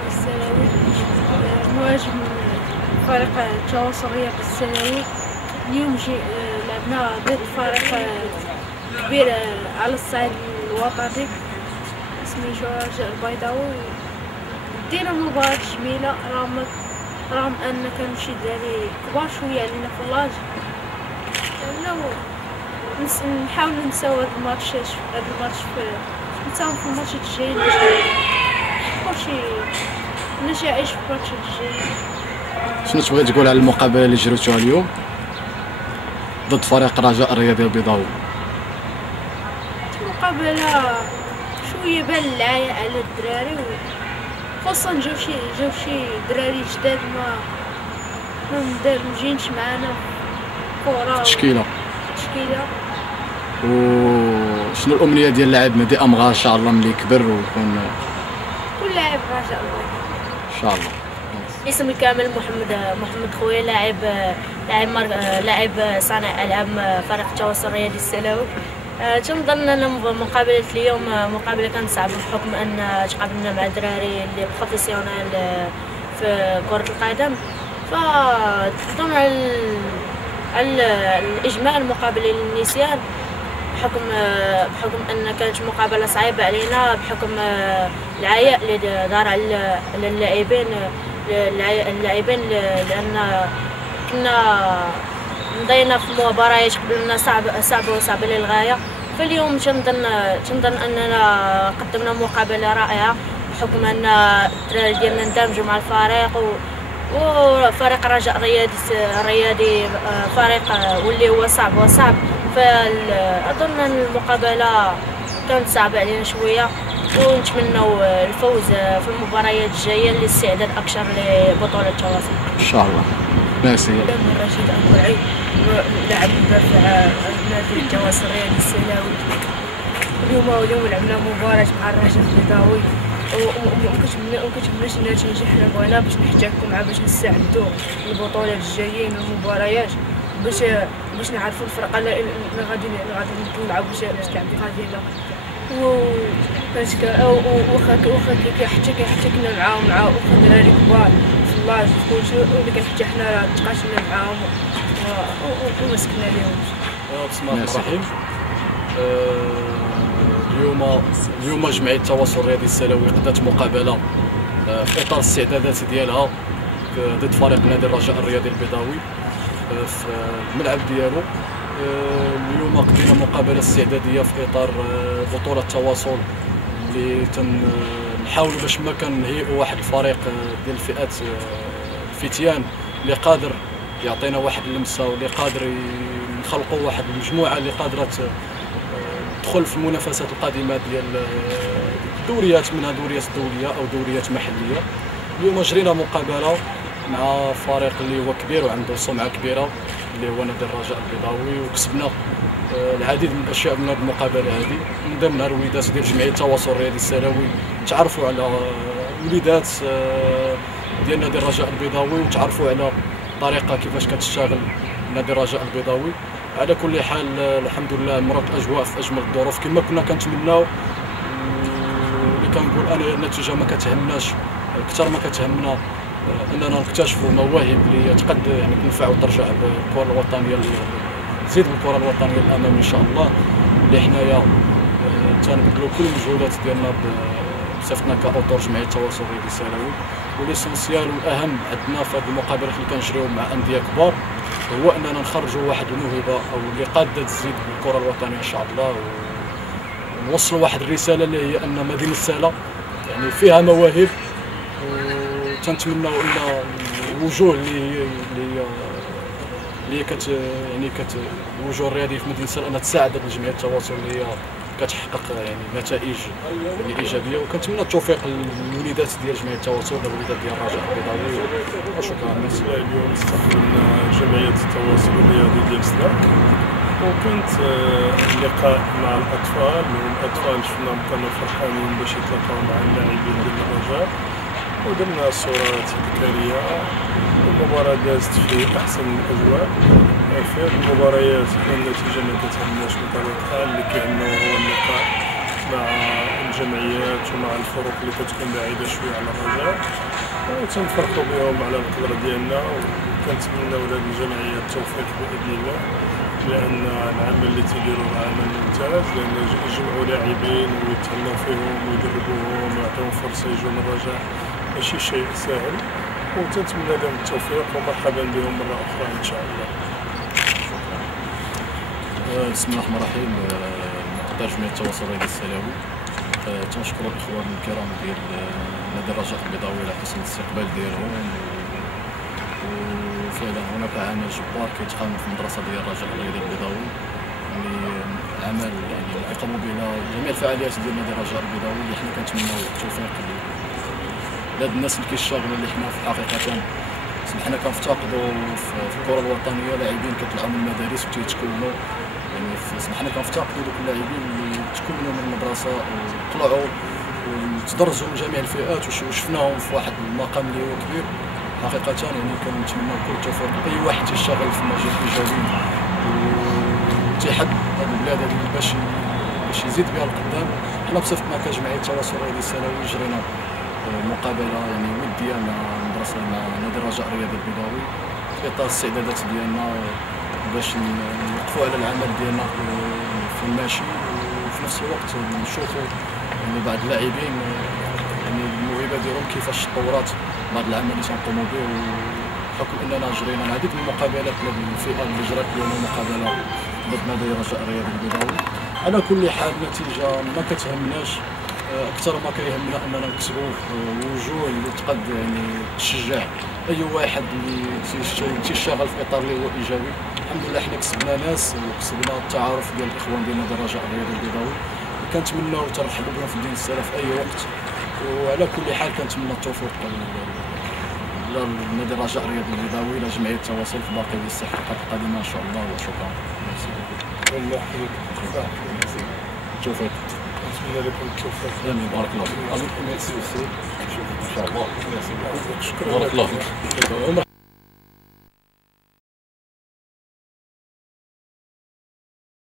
الرياضي السنوي، مهاجم فريق التواصل الرياضي السنوي. اليوم لعبنا ضد فريق كبير على الصعيد الوطني سميتو رجاء البيضاوي. دينا مباراة جميلة رغم أن كانوا شي دراري كبار شوية علينا في اللاج. نحاولو نساو هاد الماتش نساهم في الماتشات الجايين باش كلشي الناس يعيش في الماتشات الجايين. شنو تبغي تقول على المقابلة اللي جريتوها اليوم ضد فريق رجاء الرياضي البيضاوي؟ المقابلة شوية بان العاية على الدراري، خصوصا جاو شي دراري جداد ما مجينش معانا كورة التشكيلة. وشنو الأمنية ديال اللاعب مهدي أمغا إن شاء الله ملي يكبر ويكون كل لاعب رجاء الله إن شاء الله؟ اسمي كامل محمد خويا، لاعب صانع العاب فريق التواصل الرياضي السنوي. تنظن ان مقابله اليوم مقابله كانت صعبه بحكم ان تقابلنا مع دراري اللي بروفيسيونيل في كره القدم. فتنظن على الاجمال مقابله للنسيان بحكم ان كانت مقابله صعيبه علينا بحكم العياء اللي دار على اللاعبين لان كنا مضينا في مباريات قبلنا صعبه للغايه. فاليوم تنظن اننا قدمنا مقابله رائعه بحكم ان الدراري ديالنا اندمجوا مع الفريق وفريق رجاء الرياضي فريق واللي هو صعب. فاظن ان المقابله كانت صعبه علينا شويه، ونتمنوا الفوز في المباريات الجايه للاستعداد اكثر لبطوله التواصل ان شاء الله. ميرسي. رشيد أبوعي، لاعب مدافع نادي التواصل الرياضي السنوي. اليوم لعبنا مباراة مع الرجاء البيضاوي ومكتبناش النتيجة. حنا بغينا باش نحتكوا معاه باش نستعدوا للبطولات الجايين والمباريات باش نعرفوا الفرقة اللي غادي نلعبوا باش تلعب غادينا. واخا حتى كنا معاهم مع دراري كبار في اللاج في كلشي، ولكن حتى حنا تقاشنا معاهم ومسكنا ليهم. بسم الله الرحمن الرحيم. اليوم جمعية التواصل الرياضي السنوي قدات مقابلة في إطار الاستعدادات ديالها ضد فريق نادي الرجاء الرياضي البيضاوي في الملعب ديالو. اليوم قدينا مقابلة استعدادية في إطار بطولة التواصل اللي تنحاولوا باش ما كنهيئوا واحد الفريق ديال الفئات الفتيان اللي قادر يعطينا واحد اللمسة واللي قادر نخلقوا واحد المجموعة اللي قادرة تدخل في المنافسات القادمة ديال الدوريات، منها دوريات دولية أو دوريات محلية. اليوم جرينا مقابلة مع فريق اللي هو كبير وعنده سمعة كبيرة اللي هو نادي الرجاء البيضاوي، وكسبنا العديد من الاشياء من هذه المقابله هذه، من ضمنها الوليدات ديال جمعيه التواصل الرياضي السنوي تعرفوا على وليدات ديال نادي الرجاء البيضاوي وتعرفوا على طريقه كيفاش كتشتغل نادي الرجاء البيضاوي. على كل حال الحمد لله مرت الاجواء في اجمل الظروف كما كنا كنتمناو، اللي كنقول انا النتيجه ما كتهمناش اكثر ما كتهمنا اننا نكتشفوا مواهب اللي تقد يعني تنفع وترجع بالكره الوطنيه، تزيد بالكره الوطنيه للامام ان شاء الله. اللي حنايا تنبذلوا كل المجهودات ديالنا بصفتنا كاوتور جمعيه التواصل الرياضي السنوي. والاسونسيال والاهم عندنا في هذه المقابلات اللي كنجريو مع انديه كبار هو اننا نخرجوا واحد الموهبه او اللي قاده تزيد بالكره الوطنيه ان شاء الله، ونوصلوا واحد الرساله اللي هي ان مدينه ساله يعني فيها مواهب، وتنتمناو ان الوجوه اللي الوجوه الرياضيه في مدينه ساله انها تساعد جمعيه التواصل اللي هي كتحقق يعني نتائج يعني ايجابيه. وكنتمنى التوفيق للوليدات ديال جمعيه التواصل والوليدات ديال الرجاء البيضاوي. وشكرا. اليوم استقبلنا جمعيه التواصل الرياضي ديال سلاك، وكنت اللقاء مع الاطفال، والاطفال شفناهم كانوا فرحانين باش يتلاقاو مع اللاعبين ديال الرجاء، ودرنا صورة تذكارية. المباراة دازت في أحسن الأجواء. في هذه المباريات النتيجة ما كتهمناش بطبيعة الحال، اللي كيهمنا هو اللقاء مع الجمعيات ومع الفرق اللي كتكون بعيده شويه على الرجاء، وتنفرحوا بهم على القدره ديالنا، وكنتمناو لهاد الجمعيات التوفيق باذن الله، لان العمل اللي تيديروا راه عمل ممتاز، لان يجمعوا لاعبين ويتهناو فيهم ويدربوهم ويعطيهم فرصه يجوا من الرجاء، ماشي شيء سهل، وتنتمنى لهم التوفيق ومرحبا بهم مره اخرى ان شاء الله. بسم الله الرحمن الرحيم. مقدار جمعيه التواصل الرياضي السلاوي، تنشكر الاخوان الكرام ديال نادي الرجاء البيضاوي على حسن الاستقبال ديالهم، وفعلا هناك عمل جبار كيتقام في المدرسه ديال الرجاء الرياضي البيضاوي، يعني عمل يعني كيقوموا به جميع الفعاليات ديال نادي الرجاء البيضاوي اللي حنا كنتمناو التوفيق لهاد الناس اللي كيشتغلوا، اللي حنا في حقيقه حنا كنفتقدوا في الكره الوطنيه لاعبين كيطلعوا من المدارس وتيتكونوا، يعني حنا كنفتقدوا دوك اللاعبين اللي تكونوا من المدرسه وطلعوا وتدرجوا من جميع الفئات وشفناهم في واحد المقام اللي هو كبير حقيقه. يعني كنتمنى كل التوفيق اي واحد تيشتغل في مجال ايجابي وتيحب هذه البلاد هذه باش يزيد بها القدام. حنا بصفتنا كجمعيه التواصل الرياضي السلاوي جرينا مقابله يعني وديه مع مدرسه مع نادي الرجاء الرياضي البيضاوي في اطار الاستعدادات ديالنا باش نوقفوا على العمل ديالنا في الماشي، وفي نفس الوقت نشوفوا يعني بعض اللاعبين يعني الموهبه ديالهم كيفاش تطورات بعض العمل اللي تنقوموا به، بحكم اننا جرينا العديد من المقابلات الفئه اللي جرات اليوم مقابله ضد نادي الرجاء الرياضي البيضاوي. على كل حال النتيجه ما كتهمناش، اكثر ما كيهمنا اننا نكسبوا وجوه اللي تقد يعني تشجع اي واحد اللي تيشتغل في اطار اللي هو ايجابي. الحمد لله حنا كسبنا ناس وكسبنا التعارف ديال الاخوان ديال نادي الرجاء الرياضي البيضاوي، كنتمناو ترحبوا بهم في الدين السلام في اي وقت. وعلى كل حال كنتمنى التوفيق لنادي الرجاء الرياضي البيضاوي الى جمعيه التواصل في باقي الاستحقاقات القادمه ان شاء الله، وشكرا. الله يحفظك. التوفيق. نتمنى لكم التوفيق. امين. بارك الله فيك. ميرسي ان شاء الله. بارك الله فيك.